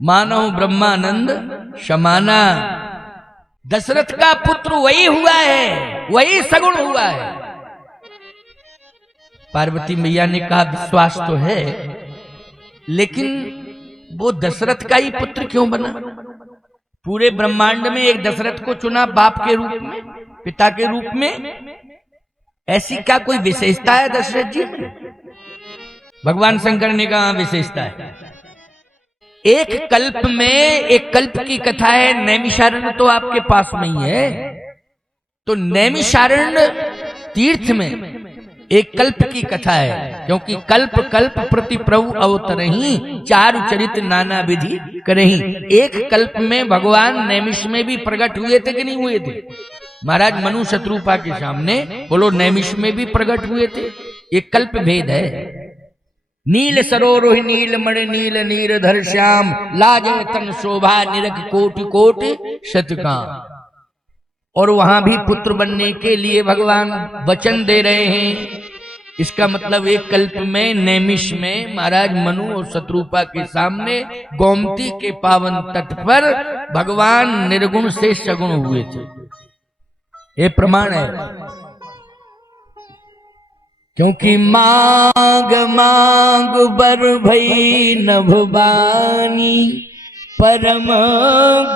मानव ब्रह्मानंद समाना। दशरथ का पुत्र वही हुआ है, वही सगुण हुआ है। पार्वती मैया ने कहा विश्वास तो है, लेकिन वो दशरथ का ही पुत्र क्यों बना? पूरे ब्रह्मांड में एक दशरथ को चुना बाप के रूप में, पिता के रूप में। ऐसी क्या कोई विशेषता है दशरथ जी में? भगवान शंकर ने कहा विशेषता है। एक कल्प में, एक कल्प की कथा है, नैमिषारण्य तो आपके पास में ही है। तो नैमिषारण्य तीर्थ में एक कल्प की कथा है, क्योंकि कल्प कल्प प्रति प्रभु अवतरहि, चारु चरित नाना विधि करहि। एक कल्प में भगवान नैमिष में भी प्रकट हुए थे कि नहीं हुए थे? महाराज मनु शत्रुपा के सामने बोलो नैमिष में भी प्रकट हुए थे। एक कल्प भेद है। नील सरोरुह नील मणि नील नीरधर श्याम, लाजय तन शोभा निरख कोटि कोटि शतकाम। और वहां भी पुत्र बनने के लिए भगवान वचन दे रहे हैं। इसका मतलब एक कल्प में नैमिष में महाराज मनु और शत्रुपा के सामने गोमती के पावन तट पर भगवान निर्गुण से सगुण हुए थे। ये प्रमाण है। क्योंकि मांग मांग बर भई नभवानी, परम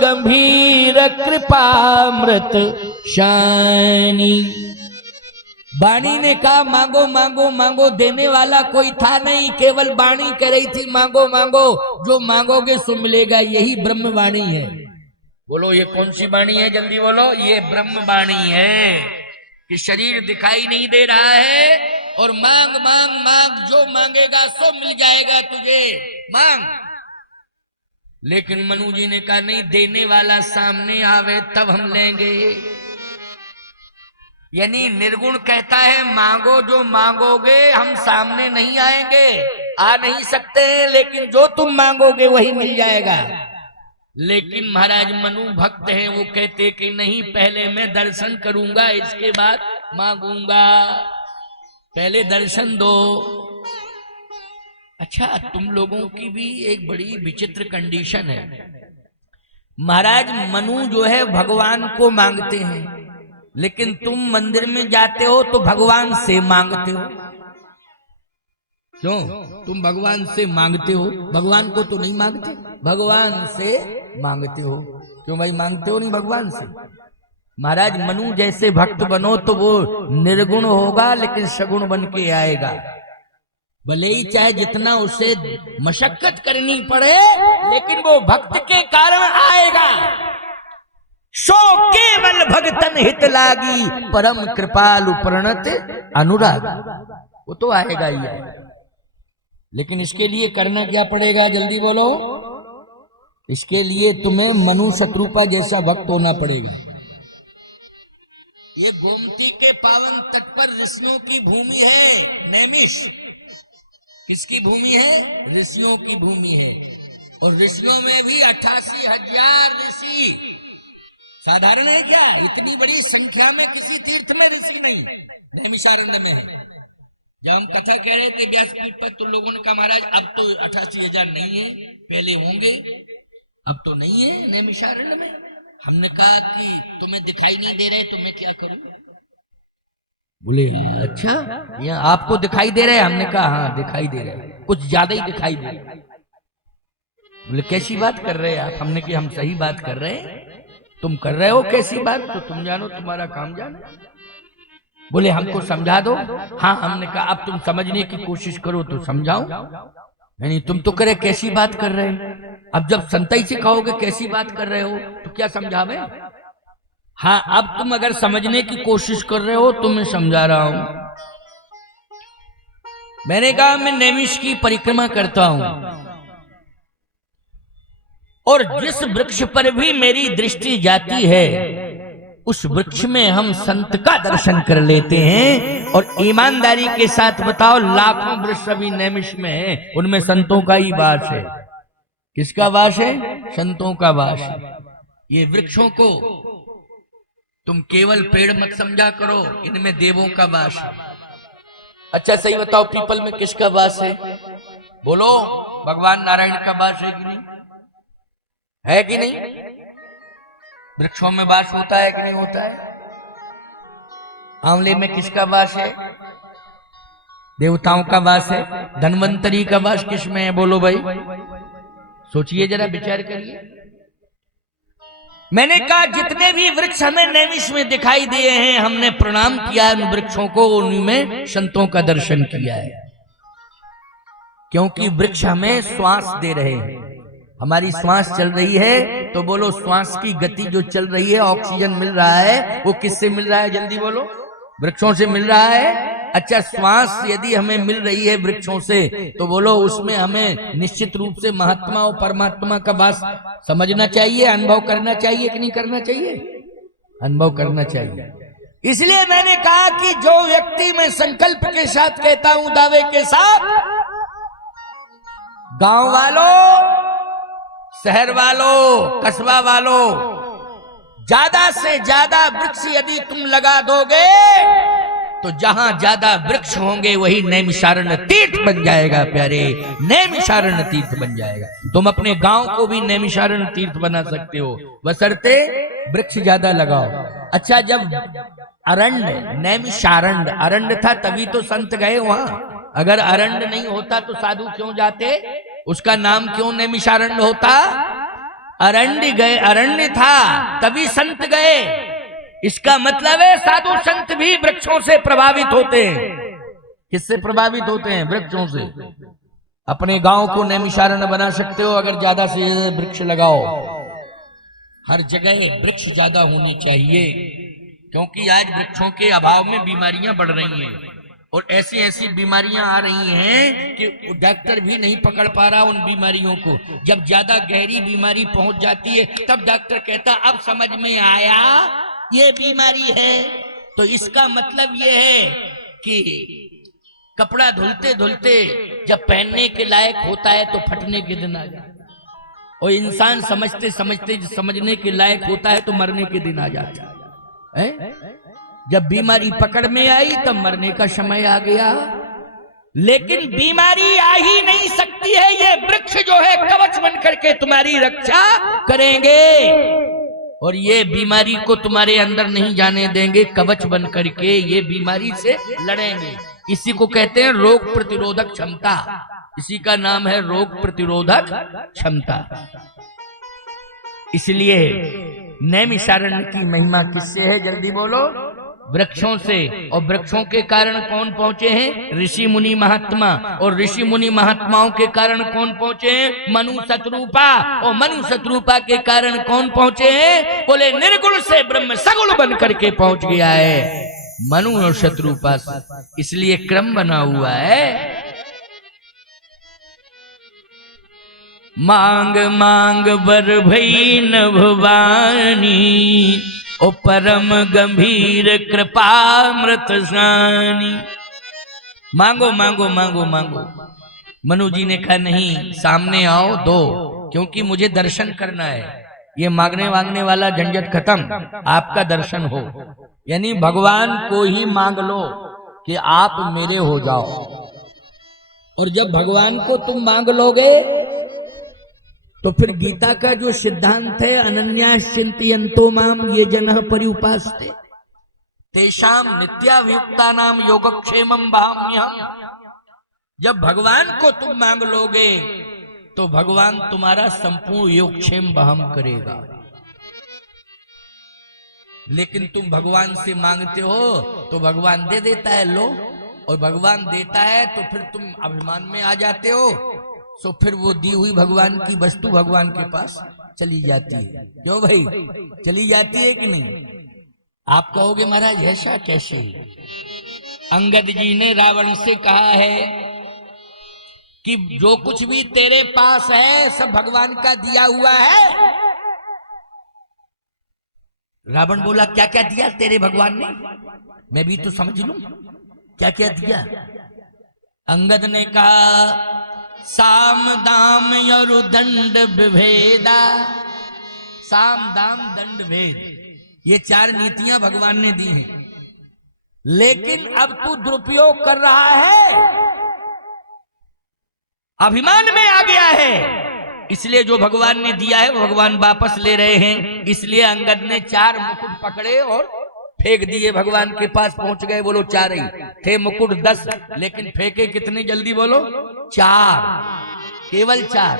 गंभीर कृपामृत शानी। वाणी ने कहा मांगो मांगो मांगो, देने वाला कोई था नहीं, केवल वाणी कह रही थी मांगो मांगो, जो मांगोगे सो मिलेगा। यही ब्रह्म वाणी है। बोलो ये कौन सी वाणी है? जल्दी बोलो। ये ब्रह्म वाणी है कि शरीर दिखाई नहीं दे रहा है और मांग मांग मांग, जो मांगेगा सो मिल जाएगा तुझे, मांग। लेकिन मनु जी ने कहा नहीं, देने वाला सामने आवे तब हम लेंगे। यानी निर्गुण कहता है मांगो, जो मांगोगे हम सामने नहीं आएंगे, आ नहीं सकते हैं, लेकिन जो तुम मांगोगे वही मिल जाएगा। लेकिन महाराज मनु भक्त हैं, वो कहते कि नहीं, पहले मैं दर्शन करूंगा, इसके बाद मांगूंगा, पहले दर्शन दो। अच्छा, तुम लोगों की भी एक बड़ी विचित्र कंडीशन है। महाराज मनु जो है भगवान को मांगते हैं, लेकिन तुम मंदिर में जाते हो तो भगवान से मांगते हो। क्यों? तुम भगवान से मांगते हो, भगवान को तो नहीं मांगते, भगवान से मांगते हो। क्यों भाई मांगते हो नहीं भगवान से? महाराज मनु जैसे भक्त बनो तो वो निर्गुण होगा, लेकिन सगुण बन के आएगा। भले ही चाहे जितना उसे मशक्कत करनी पड़े, लेकिन वो भक्त के कारण आएगा। सो केवल भगतन हित लागी, परम कृपालु प्रणत अनुराग। वो तो आएगा ही आएगा, लेकिन इसके लिए करना क्या पड़ेगा? जल्दी बोलो। इसके लिए तुम्हें मनु शत्रुपा जैसा भक्त होना पड़ेगा। ये गोमती के पावन तट पर ऋषियों की भूमि है, नैमिष। किसकी भूमि है? ऋषियों की भूमि है। और ऋषियों में भी 88,000 ऋषि। साधारण है क्या? इतनी बड़ी संख्या में किसी तीर्थ में ऋषि नहीं, नैमिषारण्य में है। जब हम कथा कह रहे थे व्यासपीठ पर, तो लोगों ने कहा महाराज अब तो 88,000 नहीं है, पहले होंगे, अब तो नहीं है नैमिषारण्य में। हमने कहा कि तुम्हें दिखाई नहीं दे रहे तो मैं क्या करूं? बोले अच्छा, यहाँ आपको दिखाई दे रहे हैं? हमने कहा हाँ दिखाई दे रहे हैं, कुछ ज्यादा ही दिखाई दे रहे। बोले कैसी बात कर रहे हैं आप? हमने कहा हम सही बात कर रहे हैं, तुम कर रहे हो कैसी बात, तो तुम जानो, तुम्हारा काम जानो। बोले हमको समझा दो। हाँ, हमने कहा अब तुम समझने की कोशिश करो तो समझाओ। नहीं, तुम तो करे कैसी बात कर रहे हो। अब जब संतई से कहोगे कैसी बात कर रहे हो तो क्या समझावे? हाँ, अब तुम अगर समझने की कोशिश कर रहे हो तो मैं समझा रहा हूं। मैंने कहा मैं नैमिष की परिक्रमा करता हूं, और जिस वृक्ष पर भी मेरी दृष्टि जाती है उस वृक्ष में हम संत का दर्शन कर लेते हैं। और ईमानदारी के साथ बताओ, लाखों वृक्ष अभी नैमिष में है, उनमें संतों का ही वास है। किसका वास है? संतों का वास है। ये वृक्षों को तुम केवल पेड़ मत समझा करो, इनमें देवों का वास है। अच्छा सही बताओ, पीपल में किसका वास है? बोलो, भगवान नारायण का वास है कि नहीं? है कि नहीं? वृक्षों में वास होता है कि नहीं होता है? आंवले में किसका वास है? देवताओं का वास है। धन्वंतरी का वास किस में है? बोलो भाई, सोचिए जरा, विचार करिए। मैंने कहा जितने भी वृक्ष हमें नैमिष में दिखाई दिए हैं, हमने प्रणाम किया है उन वृक्षों को, उनमें संतों का दर्शन किया है, क्योंकि वृक्ष हमें श्वास दे रहे हैं। हमारी श्वास चल रही है तो बोलो, श्वास की गति जो चल रही है, ऑक्सीजन मिल रहा है, वो किससे मिल रहा है? जल्दी बोलो। वृक्षों से मिल रहा है। अच्छा, श्वास यदि हमें मिल रही है वृक्षों से, तो बोलो उसमें हमें निश्चित रूप से महात्मा और परमात्मा का वास समझना चाहिए, अनुभव करना चाहिए कि नहीं करना चाहिए? अनुभव करना चाहिए। इसलिए मैंने कहा कि जो व्यक्ति मैं संकल्प के साथ कहता हूं, दावे के साथ, गांव वालों, शहर वालों, कस्बा वालों, ज्यादा से ज्यादा वृक्ष यदि तुम लगा दोगे तो जहां ज्यादा वृक्ष होंगे वही नैमिषारण्य तीर्थ बन जाएगा। प्यारे, नैमिषारण्य तीर्थ बन जाएगा। तुम अपने गांव को भी नैमिषारण्य तीर्थ बना सकते हो, बशर्ते वृक्ष ज्यादा लगाओ। अच्छा, जब अरण्य, नैमिषारण्य अरण्य था तभी तो संत गए वहां। अगर अरण्य नहीं होता तो साधु क्यों जाते? उसका नाम क्यों नैमिषारण्य होता? अरण्य गए, अरण्य था तभी संत गए। इसका मतलब है साधु संत भी वृक्षों से प्रभावित होते हैं। किससे प्रभावित होते हैं? वृक्षों से। अपने गांव को नैमिषारण्य बना सकते हो अगर ज्यादा से ज्यादा वृक्ष लगाओ। हर जगह वृक्ष ज्यादा होने चाहिए, क्योंकि आज वृक्षों के अभाव में बीमारियां बढ़ रही हैं, और ऐसी ऐसी बीमारियां आ रही हैं कि डॉक्टर भी नहीं पकड़ पा रहा उन बीमारियों को। जब ज्यादा गहरी बीमारी पहुंच जाती है तब डॉक्टर कहता अब समझ में आया ये बीमारी है। तो इसका मतलब ये है कि कपड़ा धुलते धुलते जब पहनने के लायक होता है तो फटने के दिन आ जाता है, और इंसान समझते समझते समझने के लायक होता है तो मरने के दिन आ जाता है। जब बीमारी पकड़ में आई तब मरने का समय आ गया। लेकिन बीमारी आ ही नहीं सकती है, ये वृक्ष जो है कवच बन करके तुम्हारी रक्षा करेंगे, और ये बीमारी को तुम्हारे अंदर नहीं जाने देंगे। कवच बन करके ये बीमारी से लड़ेंगे। इसी को कहते हैं रोग प्रतिरोधक क्षमता। इसी का नाम है रोग प्रतिरोधक क्षमता। इसलिए नैमिषारण्य की महिमा किससे है? जल्दी बोलो। वृक्षों से। और वृक्षों के कारण कौन पहुंचे हैं? ऋषि मुनि महात्मा। और ऋषि मुनि महात्माओं के कारण कौन पहुंचे हैं? मनु शत्रुपा। और मनु शत्रुपा के कारण कौन पहुंचे हैं? बोले निर्गुण से ब्रह्म सगुण बन करके पहुंच गया है मनु और शत्रुपा। इसलिए क्रम बना हुआ है। मांग मांग बर भई न भवानी, ओ परम गंभीर कृपामृत सानी। मांगो मांगो मांगो मांगो। मनु जी ने कहा नहीं, सामने आओ दो, क्योंकि मुझे दर्शन करना है। ये मांगने वांगने वाला झंझट खत्म, आपका दर्शन हो। यानी भगवान को ही मांग लो कि आप मेरे हो जाओ। और जब भगवान को तुम मांग लोगे तो फिर गीता का जो सिद्धांत है, अनन्यास चिंतयन्तो माम ये जनः पर्युपासते तेषाम नित्याभियुक्तानाम योगक्षेमं वहाम्यहम्। जब भगवान को तुम मांग लोगे तो भगवान तुम्हारा संपूर्ण योगक्षेम वहम करेगा। लेकिन तुम भगवान से मांगते हो तो भगवान दे देता है, लो। और भगवान देता है तो फिर तुम अभिमान में आ जाते हो, तो फिर वो दी हुई भगवान की वस्तु भगवान के पास चली जाती है। क्यों भाई, चली जाती है कि नहीं? आप कहोगे महाराज ऐसा कैसे? अंगद जी ने रावण से कहा है कि जो कुछ भी तेरे पास है सब भगवान का दिया हुआ है। रावण बोला क्या क्या दिया तेरे भगवान ने? मैं भी तो समझ लूं क्या क्या दिया। अंगद ने कहा साम दाम और दंड विभेदा। साम दाम दंड भेद, ये 4 नीतियां भगवान ने दी हैं। लेकिन अब तू दुरुपयोग कर रहा है, अभिमान में आ गया है, इसलिए जो भगवान ने दिया है वो भगवान वापस ले रहे हैं। इसलिए अंगद ने 4 मुकुट पकड़े और फेंक दिए, भगवान के पास पहुंच गए। बोलो 4 ही थे मुकुट 10, लेकिन फेंके कितने जल्दी? बोलो 4, केवल 4।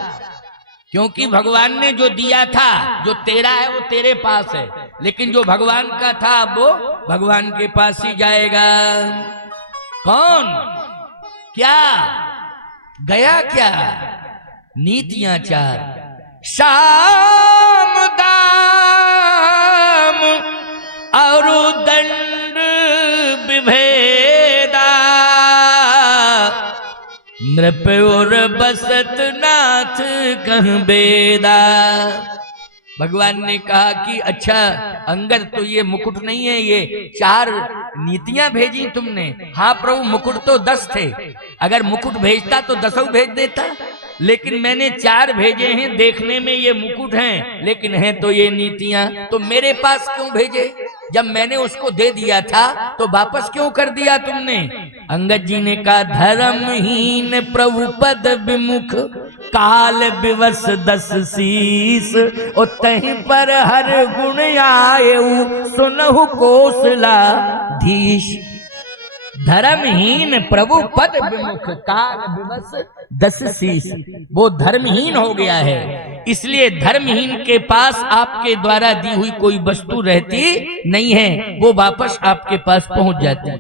क्योंकि भगवान ने जो दिया था, जो तेरा है वो तेरे पास है, लेकिन जो भगवान का था वो भगवान के पास ही जाएगा। कौन? क्या गया? क्या नीतियां 4, शाम दाम और दंड विभेदा, नृप और बसत नाथ कह बेदा। भगवान ने कहा कि अच्छा अंगद, तो ये मुकुट नहीं है, ये 4 नीतियां भेजी तुमने। हाँ प्रभु, मुकुट तो 10 थे, अगर मुकुट भेजता तो 10 भेज देता, लेकिन मैंने 4 भेजे हैं। देखने में ये मुकुट हैं, लेकिन हैं तो ये नीतियां। तो मेरे पास क्यों भेजे? जब मैंने उसको दे दिया था तो वापस क्यों कर दिया तुमने? अंगद जी ने कहा, धर्महीन प्रभु पद विमुख, काल विवश 10 शीस, और तहीं पर हर गुण आयु, सुनहु कौशलाधीश। धर्महीन प्रभु पद विमुख, काल विवश 10 शीस। वो धर्महीन हो गया है, इसलिए धर्महीन के पास आपके द्वारा दी हुई कोई वस्तु रहती नहीं है, वो वापस आपके पास पहुंच जाती है।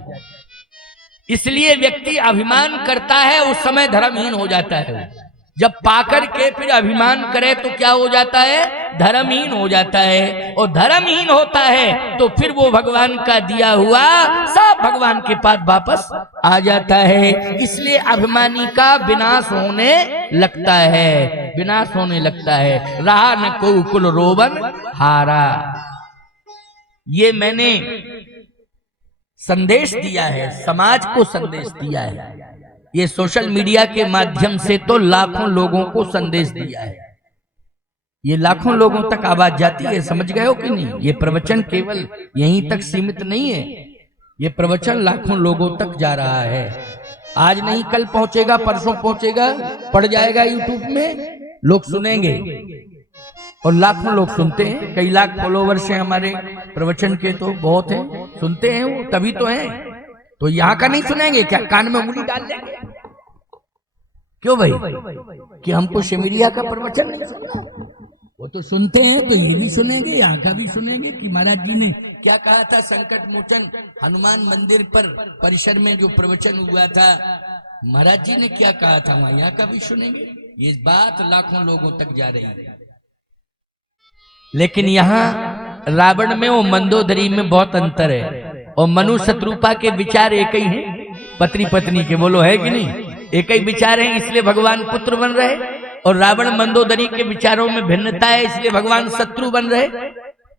इसलिए व्यक्ति अभिमान करता है, उस समय धर्महीन हो जाता है। जब पाकर के फिर अभिमान करे तो क्या हो जाता है? धर्महीन हो जाता है। और धर्महीन होता है तो फिर वो भगवान का दिया हुआ सब भगवान के पास वापस आ जाता है। इसलिए अभिमानी का विनाश होने लगता है, विनाश होने लगता है। रहा न को कुल रोबन हारा। ये मैंने संदेश दिया है, समाज को संदेश दिया है। ये सोशल मीडिया के माध्यम से तो लाखों लोगों को संदेश दिया है। ये लाखों लोगों तक आवाज जाती है, समझ गए हो कि नहीं? ये प्रवचन केवल यहीं तक सीमित नहीं है, ये प्रवचन लाखों लोगों तक जा रहा है। आज नहीं कल पहुंचेगा, परसों पहुंचेगा, पड़ जाएगा यूट्यूब में, लोग सुनेंगे और लाखों लोग सुनते हैं। कई लाख फॉलोवर्स हैं हमारे प्रवचन के, तो बहुत हैं, सुनते हैं वो, तभी तो हैं। तो यहाँ का नहीं सुनेंगे क्या? कान में उंगली डाल देंगे क्यों भाई? कि हमको सिमरिया का प्रवचन नहीं सुनना? वो तो सुनते हैं, तो ये भी सुनेंगे, यहाँ का भी सुनेंगे कि महाराज जी ने क्या कहा था। संकट मोचन हनुमान मंदिर पर परिसर में जो प्रवचन हुआ था, महाराज जी ने क्या कहा था, वहां यहाँ का भी सुनेंगे। ये बात लाखों लोगों तक जा रही है। लेकिन यहाँ रावण में और मंदोदरी में बहुत अंतर है। और मनु शत्रुपा के विचार एक ही हैं, पत्नी पत्नी के, बोलो है कि नहीं? एक ही विचार है, इसलिए भगवान पुत्र बन रहे। और रावण मंदोदरी के विचारों में भिन्नता है, इसलिए भगवान शत्रु बन रहे।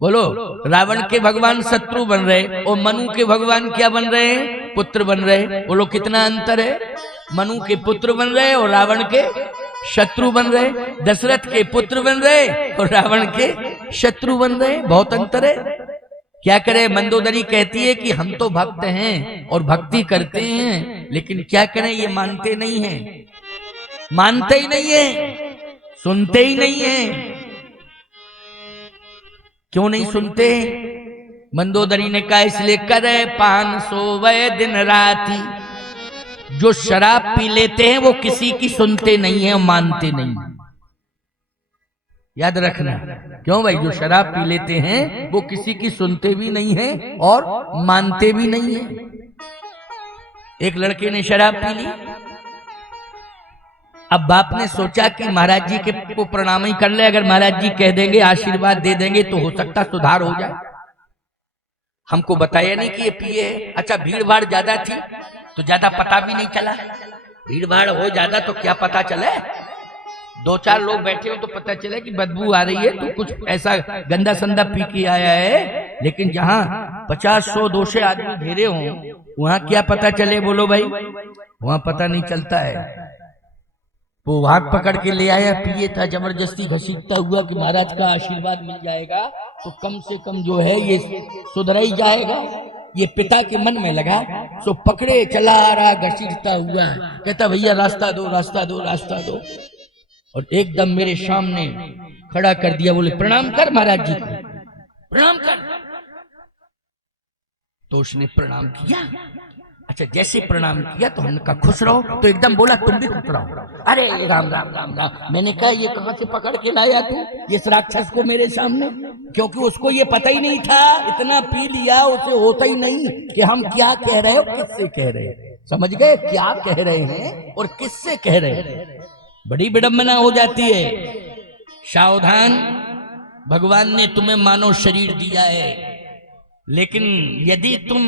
बोलो, रावण के भगवान शत्रु बन रहे और मनु के भगवान क्या बन रहे हैं? पुत्र बन रहे। बोलो कितना अंतर है? मनु के पुत्र बन रहे और रावण के शत्रु बन रहे। दशरथ के पुत्र बन रहे और रावण के शत्रु बन रहे, बहुत अंतर है। क्या करे? मंदोदरी कहती है कि हम तो भक्त हैं और भक्ति करते हैं, लेकिन क्या करें, ये मानते नहीं हैं, मानते ही नहीं है, सुनते ही नहीं है। क्यों नहीं सुनते? मंदोदरी ने कहा, इसलिए करे पान सोवे दिन राती। जो शराब पी लेते हैं वो किसी की सुनते नहीं है, मानते नहीं। याद रखना। क्यों भाई? जो शराब पी लेते हैं वो किसी की सुनते भी नहीं है और मानते भी नहीं है। एक लड़के ने शराब पी ली, अब बाप ने सोचा कि महाराज जी के को प्रणाम ही कर ले, अगर महाराज जी कह देंगे, आशीर्वाद दे देंगे तो हो सकता सुधार हो जाए। हमको बताया नहीं कि ये पिए है। अच्छा, भीड़ भाड़ ज्यादा थी तो ज्यादा पता भी नहीं चला। भीड़ भाड़ हो ज्यादा तो क्या पता चले? 2-4 लोग बैठे हो तो पता चले कि बदबू आ रही है, तो कुछ ऐसा गंदा संदा पी के आया है। लेकिन जहाँ 50-100-200 आदमी घेरे हों, वहां क्या पता चले? बोलो भाई, वहां पता नहीं चलता है। वो हाथ पकड़ के ले आया, पिए था, जबरदस्ती घसीटता हुआ कि महाराज का आशीर्वाद मिल जाएगा तो कम से कम जो है ये सुधर ही जाएगा। ये पिता के मन में लगा, सो पकड़े चला आ रहा घसीटता हुआ, कहता भैया रास्ता दो, रास्ता दो, रास्ता दो। और एकदम मेरे सामने खड़ा कर दिया, बोले प्रणाम कर महाराज जी को, प्रणाम कर। तो उसने प्रणाम किया। अच्छा, जैसे प्रणाम किया तो हमने कहा खुश रहो, तो एकदम बोला तुम भी खुश रहो। अरे राम राम राम राम। मैंने कहा ये कहां से पकड़ के लाया तू ये राक्षस को मेरे सामने, क्योंकि उसको ये पता ही नहीं था, इतना पी लिया उसे होता ही नहीं कि हम क्या कह रहे हो किससे कह रहे हैं। समझ गए क्या कह रहे हैं और किससे कह रहे हैं, बड़ी विडंबना हो जाती है। सावधान, भगवान ने तुम्हें मानव शरीर दिया है, लेकिन यदि तुम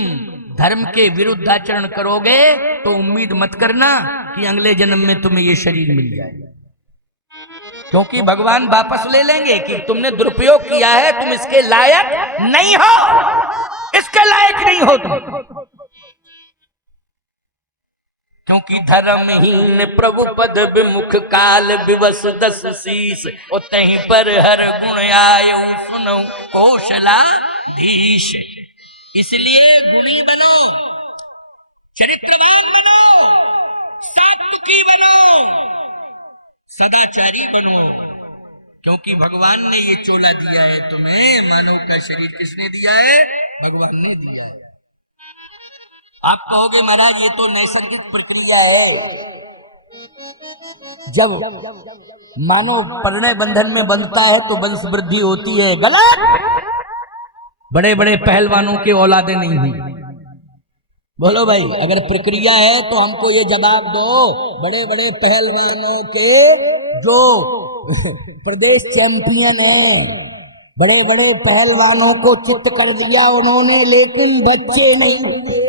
धर्म के विरुद्ध आचरण करोगे तो उम्मीद मत करना कि अगले जन्म में तुम्हें ये शरीर मिल जाए, क्योंकि भगवान वापस ले लेंगे कि तुमने दुरुपयोग किया है, तुम इसके लायक नहीं हो, इसके लायक नहीं हो तुम। क्योंकि धर्महीन प्रभु पद विमुख काल विवश दस शीस, और तहीं पर हर गुण आयु सुनो कौशलाधीश। इसलिए गुणी बनो, चरित्रवान बनो, सात्विकी बनो, सदाचारी बनो, क्योंकि भगवान ने ये चोला दिया है तुम्हें। मानव का शरीर किसने दिया है? भगवान ने दिया है। आप कहोगे महाराज ये तो नैसर्गिक प्रक्रिया है, जब मानव परिणय बंधन में बंधता है तो वंश वृद्धि होती है। गलत। बड़े बड़े पहलवानों के औलादे नहीं हुई। बोलो भाई, अगर प्रक्रिया है तो हमको ये जवाब दो। बड़े बड़े पहलवानों के जो प्रदेश चैंपियन हैं, बड़े बड़े पहलवानों को चित्त कर दिया उन्होंने, लेकिन बच्चे नहीं हुए,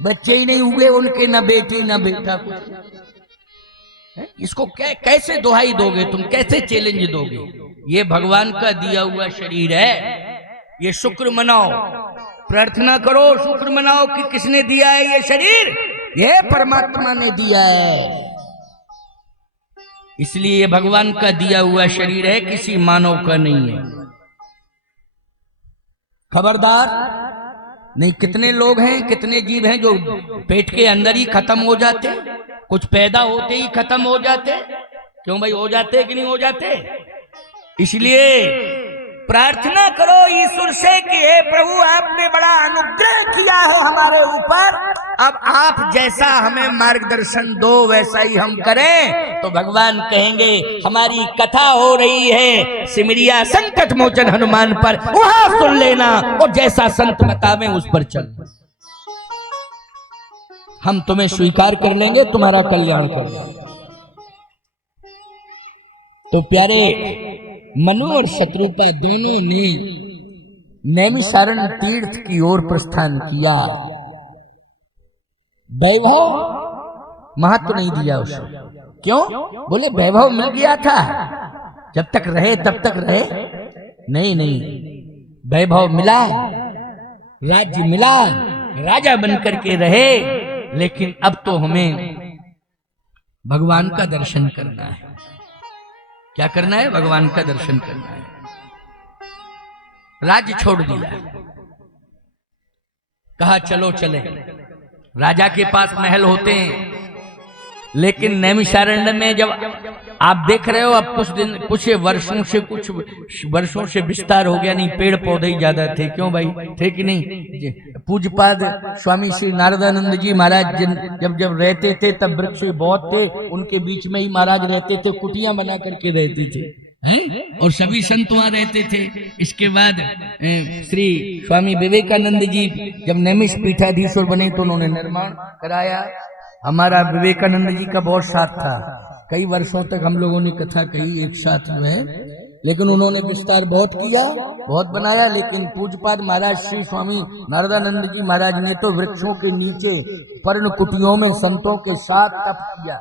बच्चे ही नहीं हुए उनके, न बेटी न बेटा कुछ। इसको कैसे दुहाई दोगे तुम, कैसे चैलेंज दोगे? ये भगवान का दिया हुआ शरीर है, ये शुक्र मनाओ, प्रार्थना करो, शुक्र मनाओ कि किसने दिया है ये शरीर, ये परमात्मा ने दिया है। इसलिए ये भगवान का दिया हुआ शरीर है, किसी मानव का नहीं है। खबरदार नहीं, कितने लोग हैं, कितने जीव हैं जो पेट के अंदर ही खत्म हो जाते, कुछ पैदा होते ही खत्म हो जाते। क्यों भाई, हो जाते कि नहीं हो जाते? इसलिए प्रार्थना करो ईश्वर से कि हे प्रभु आपने बड़ा अनुग्रह किया है हमारे ऊपर, अब आप जैसा हमें मार्गदर्शन दो वैसा ही हम करें। तो भगवान कहेंगे हमारी कथा हो रही है सिमरिया संकट मोचन हनुमान पर, वहां सुन लेना और जैसा संत बतावे उस पर चल, हम तुम्हें स्वीकार कर लेंगे, तुम्हारा कल्याण कर लेंगे। तो प्यारे मनु और शत्रुपा दोनों ने नैमिषारण तीर्थ की ओर प्रस्थान किया। वैभव महत्व नहीं दिया उसे। क्यों? बोले वैभव मिल गया था, जब तक रहे तब तक रहे। नहीं नहीं, वैभव मिला, राज्य मिला, राजा बनकर के रहे, लेकिन अब तो हमें भगवान का दर्शन करना है। क्या करना है? भगवान का दर्शन करना है। राज्य छोड़ दिया, कहा चलो चले। राजा के पास महल होते हैं, लेकिन नैमिषारण्य में जब आप देख रहे हो, अब कुछ वर्षों से विस्तार हो गया, नहीं पेड़ पौधे ही ज्यादा थे। क्यों भाई, थे कि नहीं? पूज्यपाद स्वामी श्री नारदानंद जी महाराज जब रहते थे तब वृक्ष बहुत थे, उनके बीच में ही महाराज रहते थे, कुटियां बना करके रहते थे हैं, और सभी संत वहां रहते थे। इसके बाद श्री स्वामी विवेकानंद जी जब नैमिष पीठाधीश्वर बने तो उन्होंने निर्माण कराया। हमारा विवेकानंद जी का बहुत साथ था, कई वर्षों तक हम लोगों ने कथा कही एक साथ जो है, लेकिन उन्होंने विस्तार बहुत किया, बहुत बनाया। लेकिन पूज्यपाद महाराज श्री स्वामी नारदानंद जी महाराज ने तो वृक्षों के नीचे पर्ण कुटियों में संतों के साथ तप किया।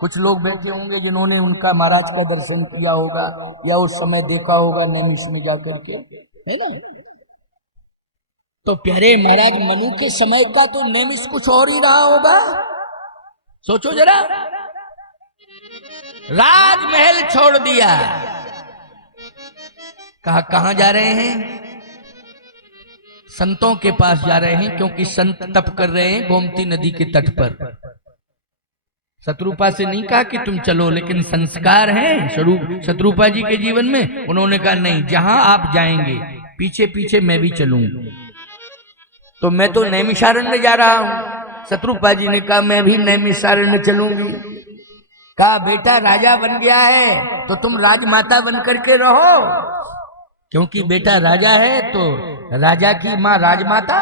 कुछ लोग बैठे होंगे जिन्होंने उनका महाराज का दर्शन किया होगा या उस समय देखा होगा नैमिष में जाकर के, है ना। तो प्यारे महाराज मनु के समय का तो नैमिष कुछ और ही रहा होगा। सोचो जरा, राजमहल छोड़ दिया, कहा कहां जा रहे हैं? संतों के पास जा रहे हैं, क्योंकि संत तप कर रहे हैं गोमती नदी के तट पर। शत्रुपा से नहीं कहा कि तुम चलो, लेकिन संस्कार हैं शत्रुपा जी के जीवन में। उन्होंने कहा नहीं, जहां आप जाएंगे पीछे पीछे मैं भी चलूंगा। तो मैं तो नैमिषारण्य जा रहा हूं। शत्रुपा जी ने कहा मैं भी नैमिषारण्य चलूंगी। कहा बेटा राजा बन गया है तो तुम राजमाता बन करके रहो, क्योंकि बेटा राजा है तो राजा की माँ राजमाता।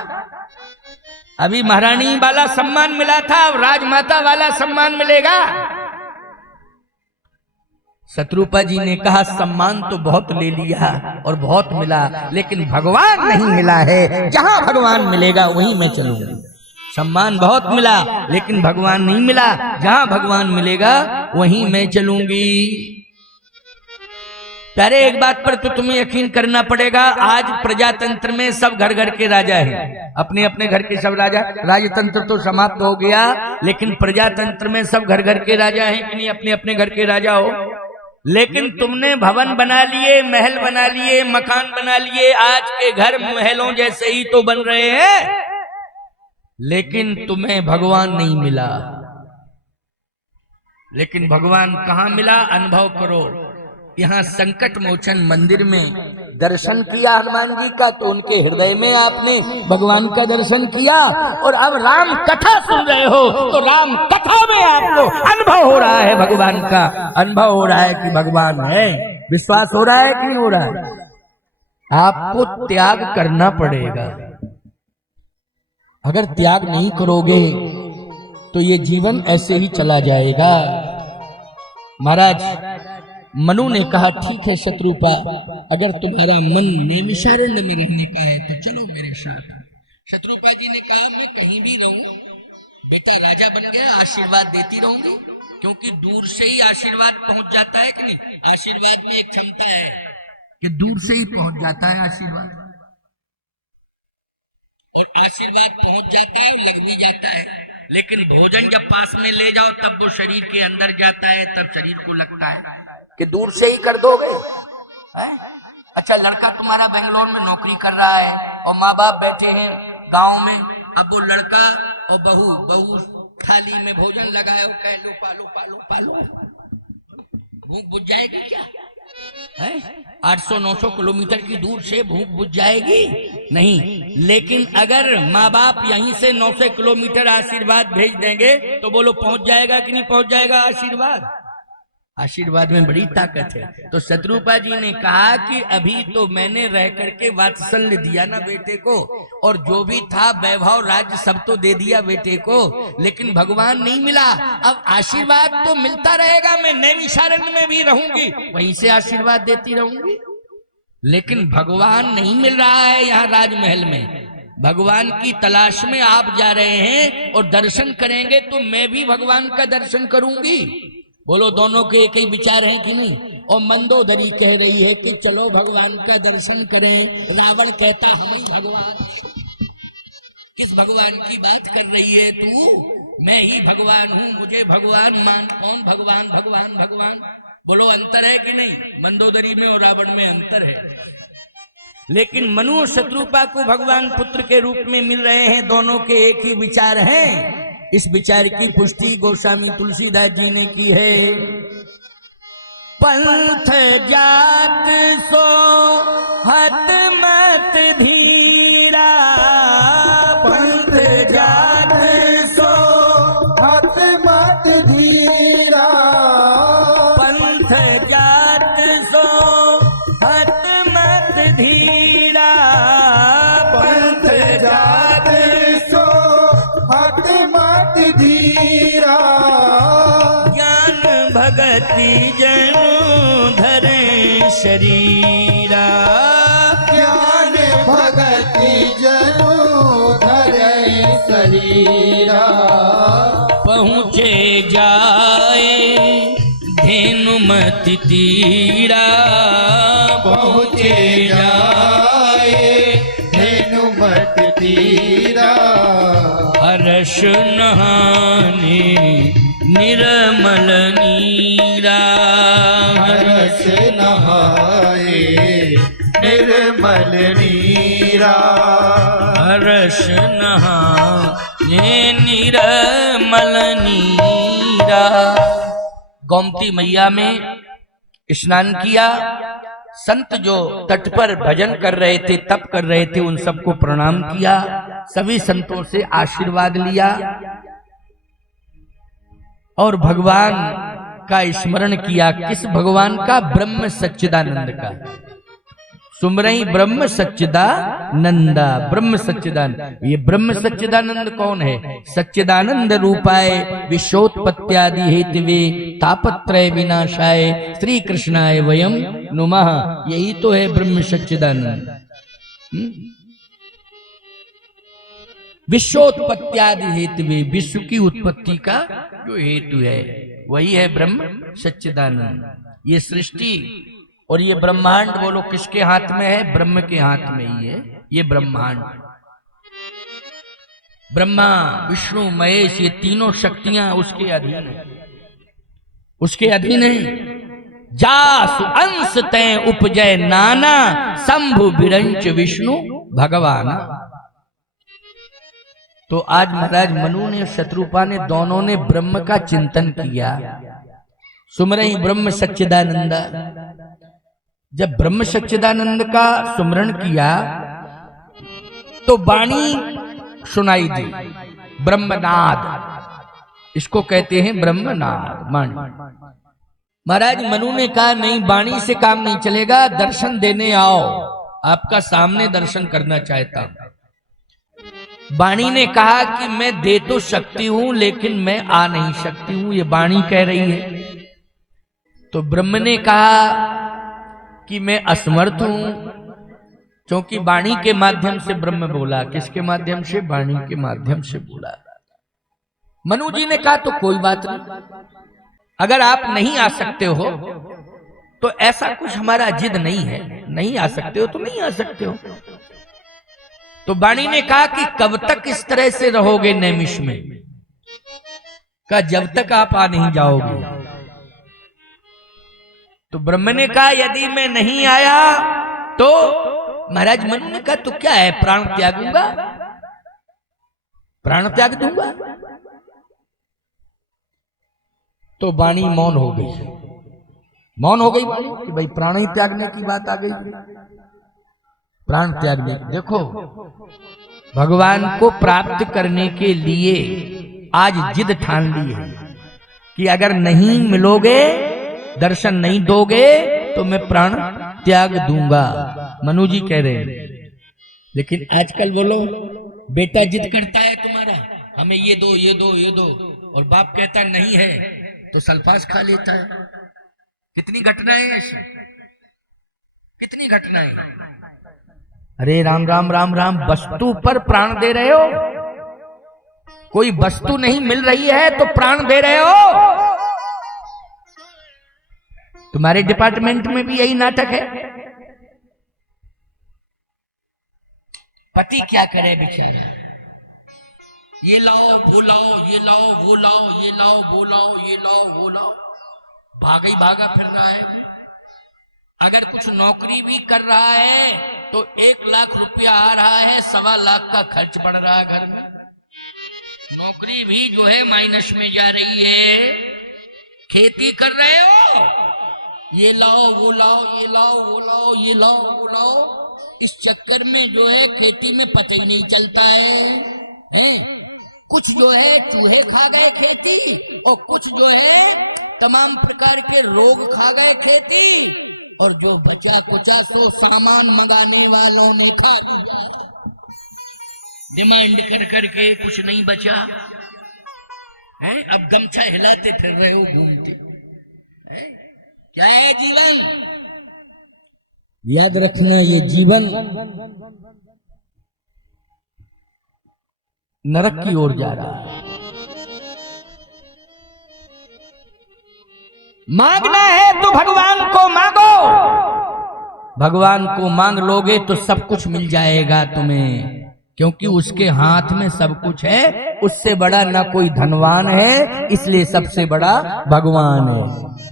अभी महारानी वाला सम्मान मिला था, अब राजमाता वाला सम्मान मिलेगा। शत्रुपा जी ने कहा सम्मान तो बहुत ले लिया और बहुत मिला, लेकिन भगवान नहीं मिला है। जहां भगवान मिलेगा वहीं मैं चलूंगा। सम्मान बहुत मिला लेकिन भगवान नहीं मिला, जहां भगवान मिलेगा वहीं मैं चलूंगी। प्यारे, एक बात पर तो तुम्हें यकीन करना पड़ेगा, आज प्रजातंत्र में सब घर घर के राजा हैं, अपने अपने घर के सब राजा। राजतंत्र तो समाप्त हो गया, लेकिन प्रजातंत्र में सब घर घर के राजा हैं कि नहीं, अपने अपने घर के राजा हो। लेकिन तुमने भवन बना लिए, महल बना लिए, मकान बना लिए, आज के घर महलों जैसे ही तो बन रहे हैं, लेकिन तुम्हें भगवान नहीं मिला। लेकिन भगवान कहां मिला, अनुभव करो। यहाँ संकट मोचन मंदिर में दर्शन किया हनुमान जी का, तो उनके हृदय में आपने भगवान का दर्शन किया। और अब राम कथा सुन रहे हो तो राम कथा में आपको अनुभव हो रहा है, भगवान का अनुभव हो रहा है कि भगवान है। विश्वास हो रहा है कि नहीं हो रहा है? आपको त्याग करना पड़ेगा। अगर त्याग नहीं करोगे तो ये जीवन ऐसे ही चला जाएगा। महाराज मनु ने कहा ठीक है शत्रुपा, अगर तुम्हारा मन नैमिषारण्य में रहने का है तो चलो मेरे साथ। शत्रुपा जी ने कहा मैं कहीं भी रहूं, बेटा राजा बन गया, आशीर्वाद देती रहूंगी, क्योंकि दूर से ही आशीर्वाद पहुंच जाता है कि नहीं। आशीर्वाद में एक क्षमता है कि दूर से ही पहुंच जाता है आशीर्वाद, और आशीर्वाद पहुंच जाता है और लग भी जाता है। लेकिन भोजन जब पास में ले जाओ तब वो शरीर के अंदर जाता है, तब शरीर को लगता है कि दूर से ही कर दोगे। अच्छा, लड़का तुम्हारा बेंगलोर में नौकरी कर रहा है और माँ बाप बैठे हैं गांव में, अब वो लड़का और बहू थाली में भोजन लगाए, कह लो पालो पालो पालो, भूख बुझ जाएगी क्या? 800-900 किलोमीटर की दूर से भूख बुझ जाएगी? नहीं। लेकिन अगर माँ बाप यहीं से 900 किलोमीटर आशीर्वाद भेज देंगे तो बोलो पहुंच जाएगा कि नहीं पहुंच जाएगा आशीर्वाद? आशीर्वाद में बड़ी ताकत है। तो शत्रुपा जी ने कहा कि अभी तो मैंने रह करके वात्सल्य दिया ना बेटे को, और जो भी था वैभव राज्य सब तो दे दिया बेटे को, लेकिन भगवान नहीं मिला। अब आशीर्वाद तो मिलता रहेगा, मैं नैमिषारण्य में भी रहूंगी, वहीं से आशीर्वाद देती रहूंगी, लेकिन भगवान नहीं मिल रहा है यहाँ राजमहल में। भगवान की तलाश में आप जा रहे हैं और दर्शन करेंगे तो मैं भी भगवान का दर्शन करूंगी। बोलो दोनों के एक ही विचार हैं कि नहीं? और मंदोदरी कह रही है कि चलो भगवान का दर्शन करें, रावण कहता हम ही भगवान। किस भगवान की बात कर रही है तू? मैं ही भगवान हूँ, मुझे भगवान मान। कौन भगवान? भगवान भगवान। बोलो अंतर है कि नहीं? मंदोदरी में और रावण में अंतर है। लेकिन मनु और शत्रुपा को भगवान पुत्र के रूप में मिल रहे हैं, दोनों के एक ही विचार हैं। इस विचार की पुष्टि गोस्वामी तुलसीदास जी ने की है। पंथ जात सो हत मत धीरा, पंथ जात सो हत मत धीरा, पंथ जात सो हत मत धीरा, पंथ जात सो हत मत धीरा, ज्ञान भगति जनु धरे शरीरा, ज्ञान भगति जनु धरे शरीरा, पहुँचे जाए धेनुमति तीरा, पहुँचे जाए धेनुमति तीरा, हर्ष नहाने निर्मल नीरा, हर्ष नहाए निर्मल नीरा, हर्ष नहाने निर्मल नीरा, पहुंचा। गोमती मैया में स्नान किया। संत जो तट पर भजन कर रहे थे, तप कर रहे थे, उन सबको प्रणाम किया। सभी संतों से आशीर्वाद लिया और भगवान का स्मरण किया। किस भगवान का? ब्रह्म सच्चिदानंद का। सुमरई ब्रह्म सच्चिदानंदा, ब्रह्म सच्चिदानंद। ये ब्रह्म सच्चिदानंद कौन है? सच्चिदानंद रूपाय विश्वोत्पत्त्यादि हेतवे तापत्रय विनाशाय श्री कृष्णाय वयम नुमः। यही तो है ब्रह्म सच्चिदानंद। विश्वोत्पत्त्यादि हेतवे, विश्व की उत्पत्ति का जो हेतु है वही है ब्रह्म सच्चिदानंद। ये सृष्टि और ये ब्रह्मांड बोलो किसके हाथ में है? ब्रह्म के हाथ में ही है ये ब्रह्मांड। ब्रह्मा विष्णु महेश ये तीनों शक्तियां उसके अधीन है, उसके अधीन है। जासु अंश तय उपजय नाना शंभु विरंच विष्णु भगवाना। तो आज महाराज मनु ने शत्रुपा ने दोनों ने ब्रह्म का चिंतन किया। सुमरई ब्रह्म सच्चिदानंद। जब ब्रह्म सच्चिदानंद का सुमरण किया तो वाणी सुनाई दी, ब्रह्मनाद, इसको कहते हैं ब्रह्मनाद। महाराज मनु ने कहा नहीं, वाणी से काम नहीं चलेगा, दर्शन देने आओ, आपका सामने दर्शन करना चाहता हूं। वाणी ने कहा कि मैं दे तो सकती हूं लेकिन मैं आ नहीं सकती हूं, ये वाणी कह रही है। तो ब्रह्म ने कहा कि मैं असमर्थ हूं, क्योंकि वाणी के माध्यम से ब्रह्म बोला। किसके माध्यम से? वाणी के माध्यम से बोला। मनु जी ने कहा तो कोई बात नहीं, अगर आप नहीं आ सकते हो तो ऐसा कुछ हमारा जिद नहीं है, नहीं आ सकते हो तो नहीं आ सकते हो। तो वाणी ने कहा कि कब तक इस तरह से रहोगे नैमिष में? कहा जब तक आप आ नहीं जाओगे। तो ब्रह्म ने कहा यदि मैं नहीं आया तो? महाराज मनु ने कहा तो क्या है, प्राण त्यागूंगा, प्राण त्याग दूंगा। तो वाणी मौन हो गई, मौन हो गई वाणी कि भाई प्राण ही त्यागने की बात आ गई। प्राण त्यागने, देखो भगवान को प्राप्त करने के लिए आज जिद ठान ली है कि अगर नहीं मिलोगे, दर्शन नहीं दोगे तो मैं प्राण त्याग दूंगा। मनु जी कह रहे हैं। लेकिन आजकल बोलो, बेटा जिद करता है तुम्हारा, हमें ये दो ये दो ये दो, और बाप कहता नहीं है तो सल्फास खा लेता है। कितनी घटनाएं ऐसी, कितनी घटनाएं। अरे राम राम राम राम, वस्तु पर प्राण दे रहे हो, कोई वस्तु नहीं मिल रही है तो प्राण दे रहे हो। तुम्हारे डिपार्टमेंट में भी यही नाटक है। पति क्या करे बेचारा, ये लाओ वो लाओ, ये लाओ वो लाओ, ये लाओ वो लाओ, ये लाओ वो लाओ, भागा भागा फिर रहा है। अगर कुछ नौकरी भी कर रहा है तो 1 लाख रुपया आ रहा है, 1.25 लाख का खर्च पड़ रहा है घर में। नौकरी भी जो है माइनस में जा रही है। खेती कर रहे हो, ये लाओ वो लाओ, ये लाओ वो लाओ, ये लाओ वो लाओ, इस चक्कर में जो है खेती में पता ही नहीं चलता है? कुछ जो है चूहे खा गए खेती, और कुछ जो है तमाम प्रकार के रोग खा गए खेती, और जो बचा कुचा सो सामान मंगाने वालों ने खा लिया। डिमांड कर करके कुछ नहीं बचा है। अब गमछा हिलाते फिर रहे हो, घूमते। क्या है जीवन? याद रखना, ये जीवन नरक की ओर जा रहा है। मांगना है तो भगवान को मांगो, भगवान को मांग लोगे तो सब कुछ मिल जाएगा तुम्हें, क्योंकि उसके हाथ में सब कुछ है। उससे बड़ा ना कोई धनवान है, इसलिए सबसे बड़ा भगवान है।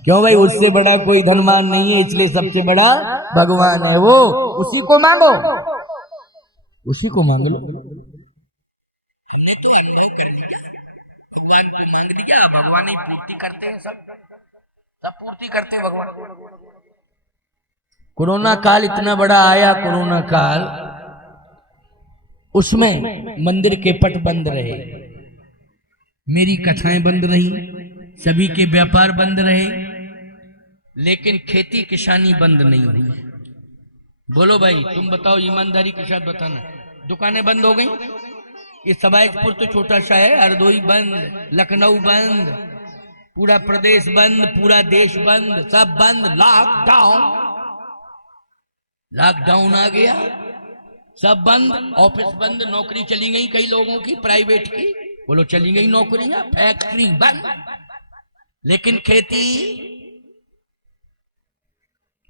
क्यों भाई? उससे बड़ा कोई धनवान नहीं है, इसलिए सबसे बड़ा भगवान है। वो उसी को मांगो, उसी को मांग लो। हमने तो अनुभव कर लिया, भगवान को मांग लिया। क्या भगवान ही पूर्ति करते हैं, सब पूर्ति करते हैं भगवान। कोरोना काल इतना बड़ा आया, कोरोना काल, उसमें मंदिर के पट बंद रहे, मेरी कथाएं बंद रही, सभी के व्यापार बंद रहे, लेकिन खेती किसानी बंद नहीं हुई। बोलो भाई, तुम बताओ ईमानदारी के साथ बताना। दुकानें बंद हो गई, ये सबाइजपुर तो छोटा सा है, हरदोई बंद, लखनऊ बंद, पूरा प्रदेश बंद, पूरा देश बंद, सब बंद। लॉकडाउन आ गया, सब बंद, ऑफिस बंद, नौकरी चली गई कई लोगों की, प्राइवेट की, बोलो चली गई नौकरियां, फैक्ट्री बंद, लेकिन खेती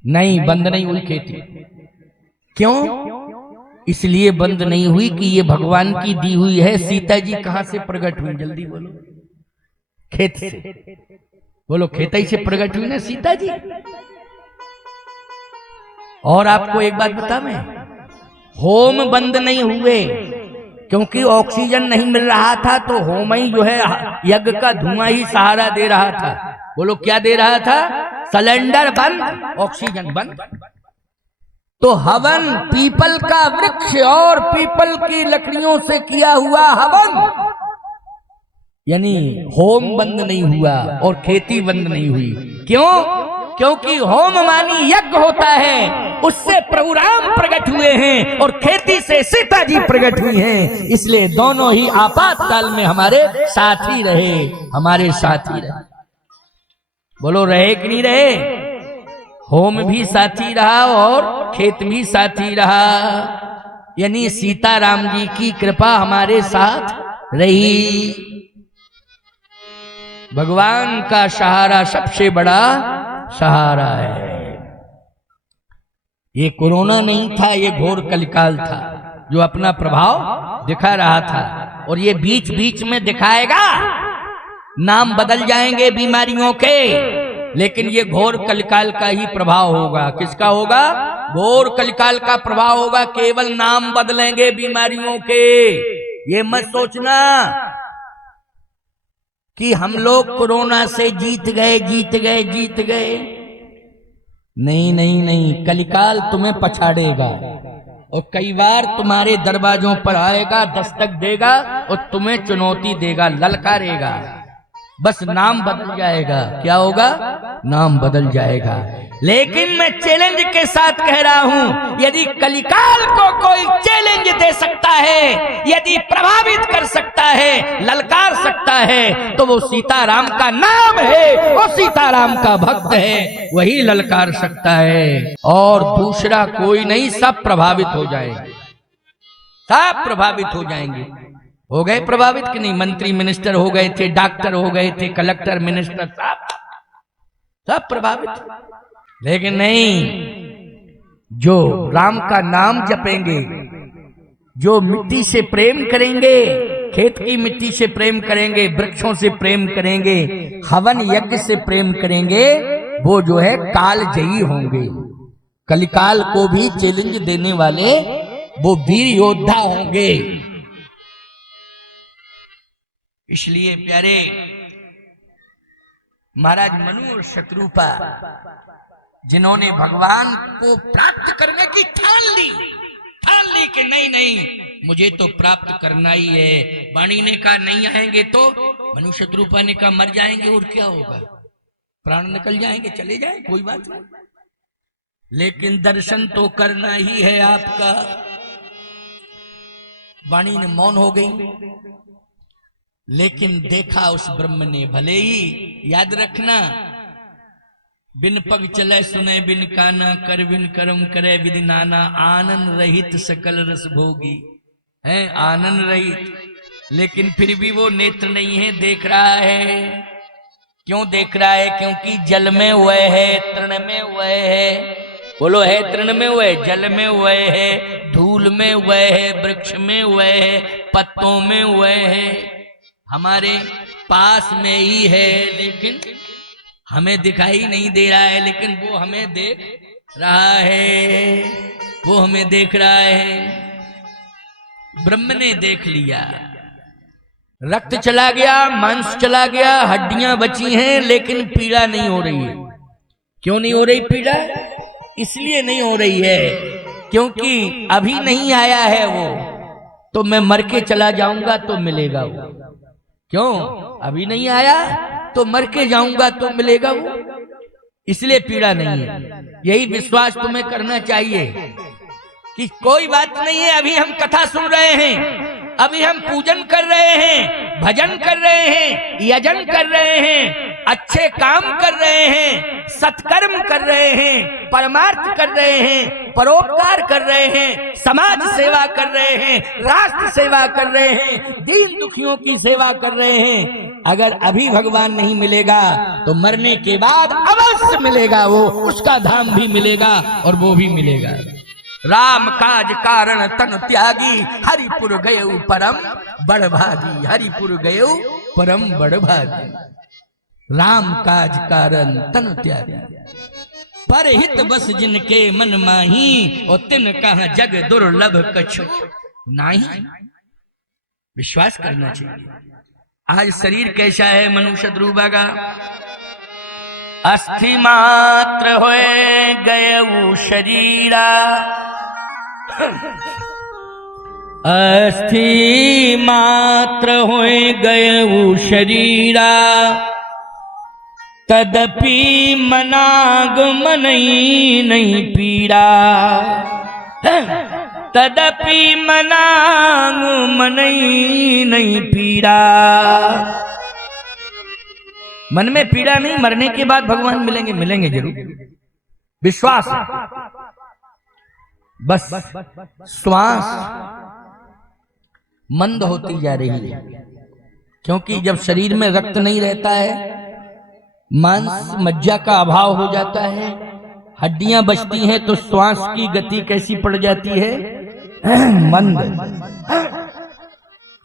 नहीं, बंद नहीं हुई खेती। क्यों? इसलिए बंद नहीं हुई कि ये भगवान की दी हुई है। सीता जी कहां से प्रकट हुई? जल्दी बोलो। खेत से। बोलो, खेतई से प्रकट हुई ना सीता जी। और आपको एक बात बता, मैं होम बंद नहीं हुए, क्योंकि ऑक्सीजन नहीं मिल रहा था, तो होम ही जो है यज्ञ का धुआं ही सहारा दे रहा था। बोलो क्या दे रहा था? सिलेंडर बंद, ऑक्सीजन बंद। तो हवन पीपल का वृक्ष और पीपल की लकड़ियों से किया हुआ हवन, यानी होम बंद नहीं हुआ और खेती बंद नहीं हुई। क्यों? क्योंकि होम मानी यज्ञ होता है, उससे प्रभु राम प्रकट हुए हैं और खेती से सीता जी प्रकट हुई हैं। इसलिए दोनों ही आपातकाल में हमारे साथी रहे, हमारे साथी रहे। बोलो रहे कि नहीं रहे? होम भी साथी रहा और खेत भी साथी रहा, यानी सीताराम जी की कृपा हमारे साथ रही। भगवान का सहारा सबसे बड़ा सहारा है। ये कोरोना नहीं था, ये घोर कलिकाल था जो अपना प्रभाव दिखा रहा था, और ये बीच बीच में दिखाएगा। नाम बदल जाएंगे बीमारियों के, लेकिन ये घोर कलिकाल का ही प्रभाव होगा। किसका होगा? घोर कलिकाल का प्रभाव होगा। केवल नाम बदलेंगे बीमारियों के। ये मत सोचना कि हम लोग कोरोना से जीत गए, जीत गए, जीत गए। नहीं नहीं नहीं, कलिकाल तुम्हें पछाड़ेगा और कई बार तुम्हारे दरवाजों पर आएगा, दस्तक देगा और तुम्हें चुनौती देगा, ललकारेगा। बस नाम बदल जाएगा। क्या होगा? नाम बदल जाएगा। लेकिन मैं चैलेंज के साथ कह रहा हूं, यदि कलिकाल को कोई चैलेंज दे सकता है, यदि प्रभावित कर सकता है, ललकार सकता है, तो वो सीताराम का नाम है, वो सीताराम का भक्त है, वही ललकार सकता है, और दूसरा कोई नहीं। सब प्रभावित हो जाएंगे, सब प्रभावित हो जाएंगे। हो गए प्रभावित कि नहीं? मंत्री मिनिस्टर हो गए थे, डॉक्टर हो गए थे, कलेक्टर मिनिस्टर, सब प्रभावित। लेकिन नहीं, जो राम का नाम जपेंगे, जो मिट्टी से प्रेम करेंगे, खेत की मिट्टी से प्रेम करेंगे, वृक्षों से प्रेम करेंगे, हवन यज्ञ से प्रेम करेंगे, वो जो है काल जयी होंगे। कलिकाल को भी चैलेंज देने वाले वो वीर योद्धा होंगे। इसलिए प्यारे महाराज मनु और शत्रुपा, जिन्होंने भगवान को प्राप्त करने की ठान ली कि नहीं नहीं मुझे तो प्राप्त करना ही है। वाणी ने कहा नहीं आएंगे तो, मनु शत्रुपा ने कहा मर जाएंगे, और क्या होगा, प्राण निकल जाएंगे, चले जाए, कोई बात नहीं, लेकिन दर्शन तो करना ही है आपका। वाणी ने मौन हो गई, लेकिन देखा उस ब्रह्म ने भले ही। याद रखना, बिन पग चले सुने बिन काना, कर बिन कर्म करे विधि नाना, आनंद रहित सकल रस भोगी है, आनंद रहित। लेकिन फिर भी वो नेत्र नहीं है, देख रहा है। क्यों देख रहा है? क्योंकि जल में वह है, तृण में वह है। बोलो, है तृण में वह, जल में वह है, धूल में वह है, वृक्ष में वह है, पत्तों में वह है, हमारे पास में ही है, लेकिन हमें दिखाई नहीं दे रहा है, लेकिन वो हमें देख रहा है, वो हमें देख रहा है। ब्रह्म ने देख लिया, रक्त चला गया, मांस चला गया, हड्डियां बची हैं, लेकिन पीड़ा नहीं हो रही है। क्यों नहीं हो रही पीड़ा? इसलिए नहीं हो रही है क्योंकि अभी नहीं आया है वो, तो मैं मर के चला जाऊंगा तो मिलेगा वो। क्यों? अभी नहीं आया तो मर के जाऊंगा तो मिलेगा वो, इसलिए पीड़ा नहीं है। यही विश्वास तुम्हें करना चाहिए कि कोई बात नहीं है, अभी हम कथा सुन रहे हैं, अभी हम पूजन कर रहे हैं, भजन कर रहे हैं, यजन कर रहे हैं, अच्छे काम कर रहे हैं, सत्कर्म कर रहे हैं, परमार्थ कर रहे हैं, परोपकार कर रहे हैं, समाज सेवा कर रहे हैं, राष्ट्र सेवा कर रहे हैं, दीन दुखियों की सेवा कर रहे हैं। अगर अभी भगवान नहीं मिलेगा तो मरने के बाद अवश्य मिलेगा वो, उसका धाम भी मिलेगा और वो भी मिलेगा। राम काज कारण तन त्यागी, हरिपुर गयऊ परम बड़ भागी, हरिपुर गयऊ परम बड़ भागी। राम काज कारण तन त्यागी, पर हित बस जिनके मन माही, और तिन कहा जग दुर्लभ कछु नाही। विश्वास करना चाहिए। आज शरीर कैसा है मनुष्य ध्रुवा का? अस्थि मात्र होए गयऊ शरीरा, अस्थि मात्र होए गयऊ शरीरा, तदपि मनाग मनई नहीं पीड़ा, तदपि मनाग मनई नहीं पीड़ा। मन में पीड़ा नहीं, मरने के बाद भगवान मिलेंगे, मिलेंगे जरूर, विश्वास है। बस श्वास मंद होती जा रही है, क्योंकि जब शरीर में रक्त नहीं रहता है, मांस मज्जा का अभाव हो जाता है, हड्डियां बचती हैं, तो श्वास की गति कैसी पड़ जाती है? मंद।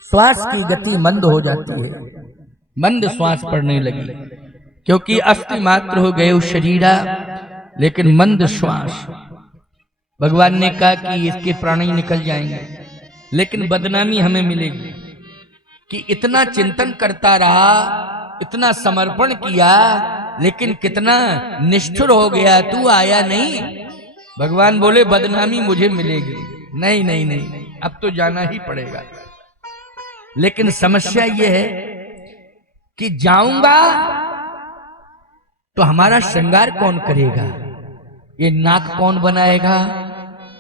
श्वास की गति मंद हो जाती है, मंद श्वास पड़ने लगी, क्योंकि अस्थि मात्र हो गए शरीरा, लेकिन मंद श्वास। भगवान ने कहा कि इसके प्राण ही निकल जाएंगे, लेकिन बदनामी हमें मिलेगी कि इतना चिंतन करता रहा, इतना समर्पण किया, लेकिन कितना निष्ठुर हो गया, तू आया नहीं। भगवान बोले बदनामी मुझे मिलेगी। नहीं नहीं नहीं, अब तो जाना ही पड़ेगा। लेकिन समस्या यह है कि जाऊंगा तो हमारा श्रृंगार कौन करेगा? ये नाक कौन बनाएगा?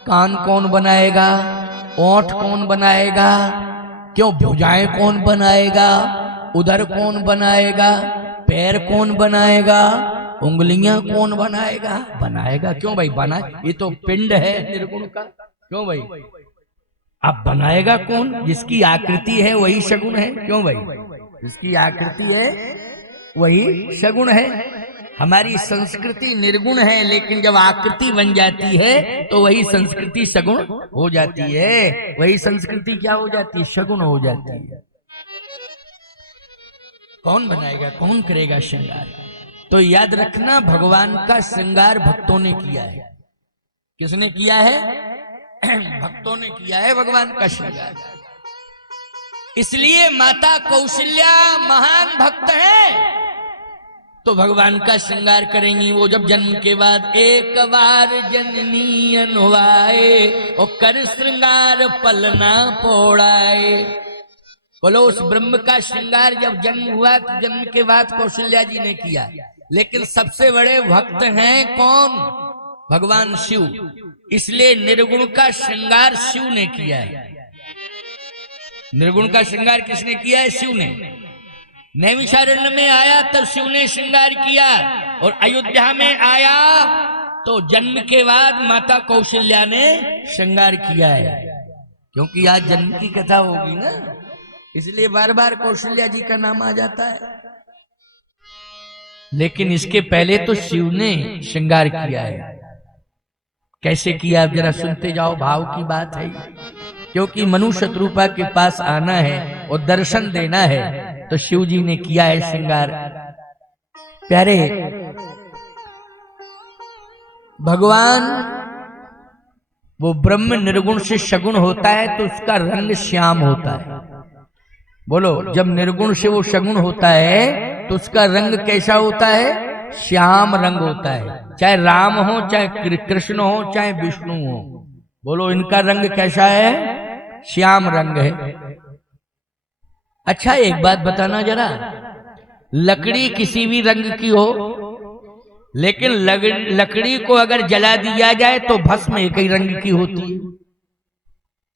कान कौन बनाएगा? ओंठ कौन बनाएगा? क्यों भुजाएं कौन बनाएगा? उधर कौन बनाएगा? पैर कौन बनाएगा? उंगलियां कौन बनाएगा? बनाएगा क्यों भाई? बना, ये तो पिंड है निर्गुण का। क्यों भाई? अब बनाएगा कौन? जिसकी आकृति है वही सगुण है। क्यों भाई? जिसकी आकृति है वही सगुण है। हमारी संस्कृति निर्गुण है, लेकिन जब आकृति बन जाती है तो वही संस्कृति सगुण हो जाती है। वही संस्कृति क्या हो जाती है? सगुण हो जाती है। कौन बनाएगा, कौन करेगा श्रृंगार? तो याद रखना, भगवान का श्रृंगार भक्तों ने किया है। किसने किया है? भक्तों ने किया है भगवान का श्रृंगार। इसलिए माता कौशल्या महान भक्त है, तो भगवान का श्रृंगार करेंगी। वो जब जन्म के बाद एक बार जननी अनुवाए, और कर श्रृंगार पलना पोड़ाए। बोलो, उस ब्रह्म का श्रृंगार जब जन्म हुआ तो जन्म के बाद कौशल्या जी ने किया। लेकिन सबसे बड़े भक्त हैं कौन? भगवान शिव। इसलिए निर्गुण का श्रृंगार शिव ने किया है। निर्गुण का श्रृंगार किसने किया है? शिव ने। नैमिषारण्य में आया तब शिव ने श्रृंगार किया, और अयोध्या में आया तो जन्म के बाद माता कौशल्या ने श्रृंगार किया है। क्योंकि आज जन्म की कथा होगी ना, इसलिए बार बार कौशल्या जी का नाम आ जाता है। लेकिन इसके पहले तो शिव ने श्रृंगार किया है। कैसे किया आप जरा सुनते जाओ, भाव की बात है। क्योंकि मनुष्य रूपा के पास आना है और दर्शन देना है, तो शिव जी ने किया है श्रृंगार। प्यारे भगवान, वो ब्रह्म निर्गुण से सगुण होता है तो उसका रंग श्याम होता है। बोलो, जब निर्गुण से वो सगुण होता है तो उसका रंग कैसा होता है? श्याम रंग होता है। चाहे राम हो, चाहे कृष्ण हो, चाहे विष्णु हो, बोलो इनका रंग कैसा है? श्याम रंग है। अच्छा एक बात बताना जरा, लकड़ी किसी भी रंग की हो, लेकिन लकड़ी को अगर जला दिया जाए तो भस्म एक ही रंग की होती है।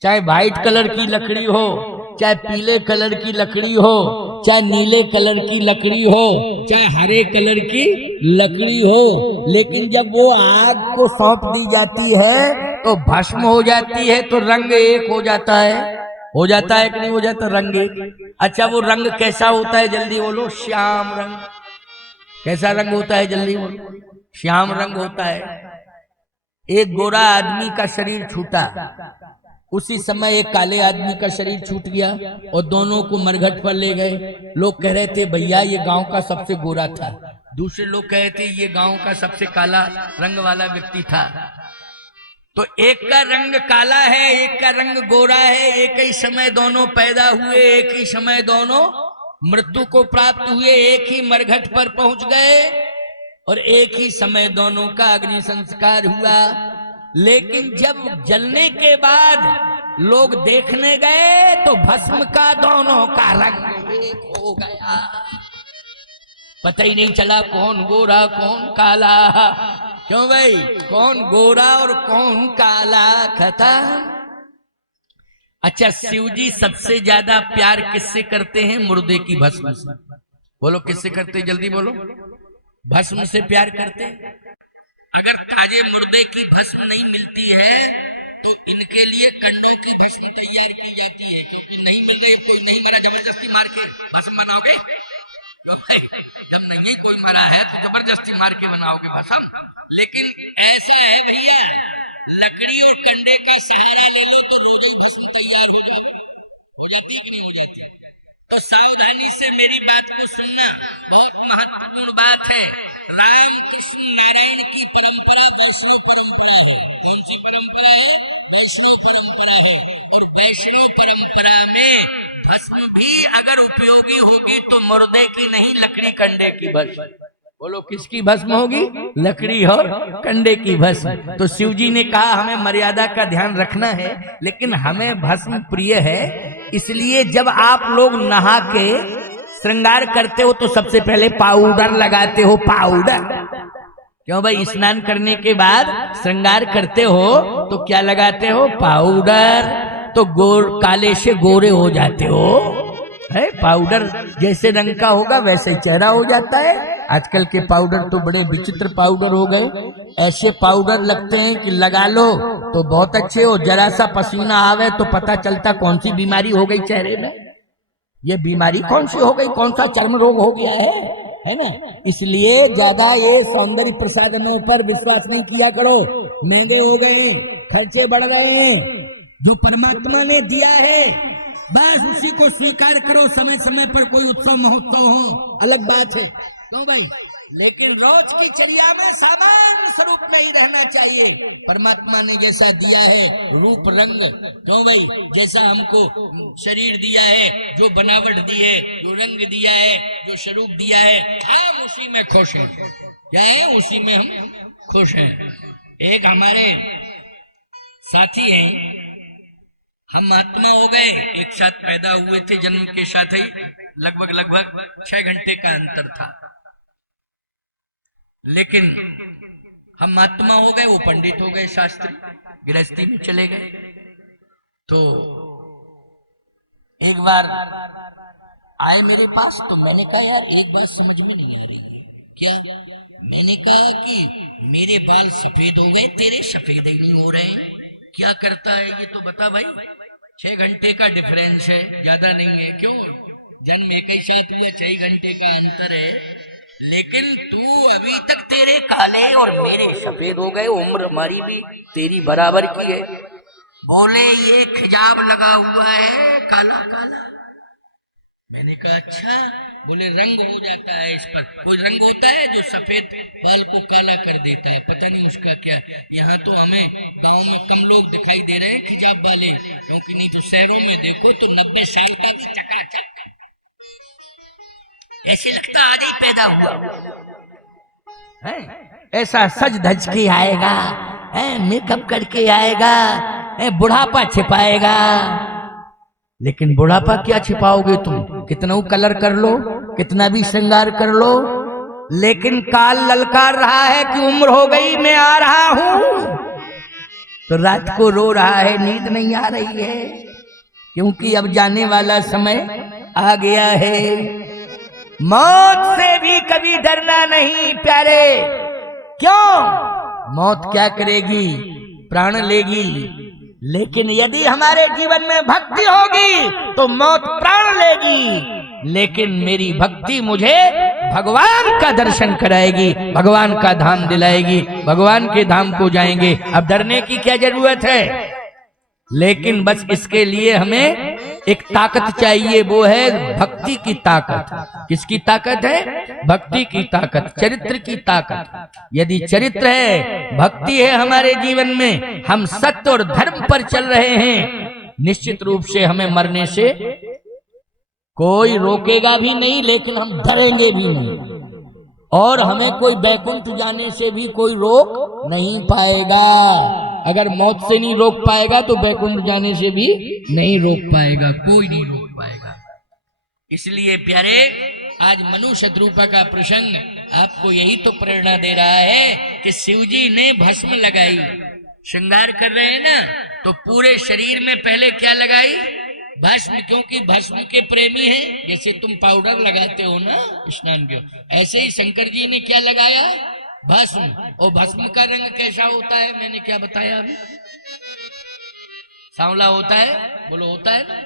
चाहे व्हाइट कलर की लकड़ी हो, चाहे पीले कलर की लकड़ी हो, चाहे नीले कलर की लकड़ी हो, चाहे हरे कलर की लकड़ी हो, लेकिन जब वो आग को सौंप दी जाती है तो भस्म हो जाती है, तो रंग एक हो जाता है। हो जाता है कि नहीं हो जाता? रंग एक। अच्छा वो रंग कैसा होता है? जल्दी बोलो। श्याम रंग। कैसा रंग होता है? जल्दी बोलो। श्याम रंग होता है। एक गोरा आदमी का शरीर छूटा, उसी समय एक काले आदमी का शरीर छूट गया और दोनों को मरघट पर ले गए। लोग कह रहे थे भैया ये गांव का सबसे गोरा था, दूसरे लोग कह रहे थे ये गांव का सबसे काला रंग वाला व्यक्ति था। तो एक का रंग काला है, एक का रंग गोरा है। एक ही समय दोनों पैदा हुए, एक ही समय दोनों मृत्यु को प्राप्त हुए, एक ही मरघट पर पहुंच गए और एक ही समय दोनों का अग्नि संस्कार हुआ। लेकिन जब जलने के बाद लोग देखने गए तो भस्म का दोनों का रंग एक हो गया। पता ही नहीं चला कौन गोरा कौन काला। क्यों भाई? कौन गोरा और कौन काला खता। अच्छा शिव जी सबसे ज्यादा प्यार किससे करते हैं? मुर्दे की भस्म से। बोलो किससे करते? जल्दी बोलो। भस्म से प्यार करते। अगर ताजे मुर्दे की भस्म नहीं मिलती है तो इनके लिए कंडों की भस्म तैयार की जाती है। नहीं मिले, नहीं मिला, जबरदस्ती मार के भस्म बनाओगे? जब नहीं कोई मरा है तो जबरदस्ती मार के बनाओगे भस्म। लेकिन ऐसे है भैया, लकड़ी और कंडे की सहारे ले लो तो रोज भस्म तैयार हो जाती है कि नहीं हो जाती? तो सावधानी से मेरी बात को सुनना, बहुत महत्वपूर्ण बात है। राम कृष्ण नारायण की परंपरा वैष्णव परंपरा है। कौन सी परंपरा है? वैष्णव परंपरा है। और वैष्णव परंपरा में भस्म भी अगर उपयोगी होगी तो मुर्दे की नहीं, लकड़ी कंडे की भस्म। बोलो किसकी भस्म होगी? लकड़ी और कंडे की भस्म। तो शिव जी ने कहा हमें मर्यादा का ध्यान रखना है, लेकिन हमें भस्म प्रिय है। इसलिए जब आप लोग नहा के श्रृंगार करते हो तो सबसे पहले पाउडर लगाते हो। पाउडर क्यों भाई? स्नान करने के बाद श्रृंगार करते हो तो क्या लगाते हो? पाउडर। तो काले से गोरे हो जाते हो। है पाउडर जैसे रंग का होगा वैसे ही चेहरा हो जाता है। आजकल के पाउडर तो बड़े विचित्र पाउडर हो गए। ऐसे पाउडर लगते हैं कि लगा लो तो बहुत अच्छे हो, जरा सा पसीना आवे तो पता चलता कौन सी बीमारी हो गई चेहरे में। ये बीमारी कौन सी हो गई, कौन सा चर्म रोग हो गया है ना? इसलिए ज्यादा ये सौंदर्य प्रसाधनों पर विश्वास नहीं किया करो। महंगे हो गए, खर्चे बढ़ रहे हैं। जो परमात्मा ने दिया है बस उसी को स्वीकार करो। समय समय पर कोई उत्सव महोत्सव हो अलग बात है, क्यों भाई? लेकिन रोज की चर्या में सामान्य स्वरूप में ही रहना चाहिए। परमात्मा ने जैसा दिया है रूप रंग, क्यों भाई? जैसा हमको शरीर दिया है, जो बनावट दी है, जो रंग दिया है, जो स्वरूप दिया है, हम उसी में खुश हैं। क्या है? उसी में हम खुश हैं। एक हमारे साथी हैं, हम आत्मा हो गए, एक साथ पैदा हुए थे, जन्म के साथ ही लगभग 6 घंटे का अंतर था। लेकिन हम आत्मा हो गए, वो पंडित हो गए, शास्त्री गृहस्थी में चले गए। तो एक बार आए मेरे पास, तो मैंने कहा यार एक बात समझ में नहीं आ रही। क्या? मैंने कहा कि मेरे बाल सफेद हो गए, तेरे सफेद ही नहीं हो रहे। क्या करता है ये तो बता भाई। 6 घंटे का डिफरेंस है, ज्यादा नहीं है। क्यों? जन्म एक ही साथ हुआ, 6 घंटे का अंतर है। लेकिन तू अभी तक तेरे काले और मेरे सफेद हो गए, उम्र हमारी भी तेरी बराबर की है। बोले ये खिजाब लगा हुआ है काला काला। मैंने कहा अच्छा। बोले रंग हो जाता है इस पर। कोई रंग होता है जो सफेद बाल को काला कर देता है, पता नहीं उसका क्या। यहाँ तो हमें गांव में कम लोग दिखाई दे रहे हैं खिजाब वाले, क्योंकि नहीं तो शहरों में देखो तो 90 साल का भी चकाचक ऐसे लगता आज ही पैदा हुआ है। ऐसा सज धज के आएगा, मेकअप करके आएगा, बुढ़ापा छिपाएगा। लेकिन बुढ़ापा क्या छिपाओगे तुम? कितना कलर कर लो, कितना भी श्रृंगार कर लो, लेकिन काल ललकार रहा है कि उम्र हो गई, मैं आ रहा हूं। तो रात को रो रहा है, नींद नहीं आ रही है, क्योंकि अब जाने वाला समय आ गया है। मौत से भी कभी डरना नहीं प्यारे। क्यों? मौत क्या करेगी? प्राण लेगी। लेकिन यदि हमारे जीवन में भक्ति होगी तो मौत प्राण लेगी, लेकिन मेरी भक्ति मुझे भगवान का दर्शन कराएगी, भगवान का धाम दिलाएगी, भगवान के धाम को जाएंगे। अब डरने की क्या जरूरत है? लेकिन बस इसके लिए हमें एक ताकत चाहिए, वो है भक्ति की ताकत। किसकी ताकत है? भक्ति की ताकत, चरित्र की ताकत। यदि चरित्र है, भक्ति है हमारे जीवन में, हम सत्य और धर्म पर चल रहे हैं, निश्चित रूप से हमें मरने से कोई रोकेगा भी नहीं, लेकिन हम डरेंगे भी नहीं, और हमें कोई बैकुंठ जाने से भी कोई रोक नहीं पाएगा। अगर मौत से नहीं रोक पाएगा तो बैकुंठ जाने से भी नहीं रोक पाएगा, कोई नहीं रोक पाएगा। इसलिए प्यारे, आज मनु शत्रुपा का प्रसंग आपको यही तो प्रेरणा दे रहा है कि शिवजी ने भस्म लगाई। श्रृंगार कर रहे हैं ना, तो पूरे शरीर में पहले क्या लगाई? भस्म, क्योंकि भस्म के प्रेमी हैं। जैसे तुम पाउडर लगाते हो ना स्नान के, ऐसे ही शंकर जी ने क्या लगाया? भस्म। और भस्म का रंग कैसा होता है? मैंने क्या बताया अभी? सांवला होता है, बोलो होता है ना,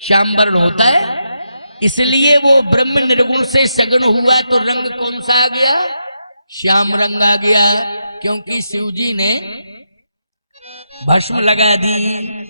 श्याम वर्ण होता है। इसलिए वो ब्रह्म निर्गुण से सगुण हुआ तो रंग कौन सा आ गया? श्याम रंग आ गया, क्योंकि शिवजी ने भस्म लगा दी।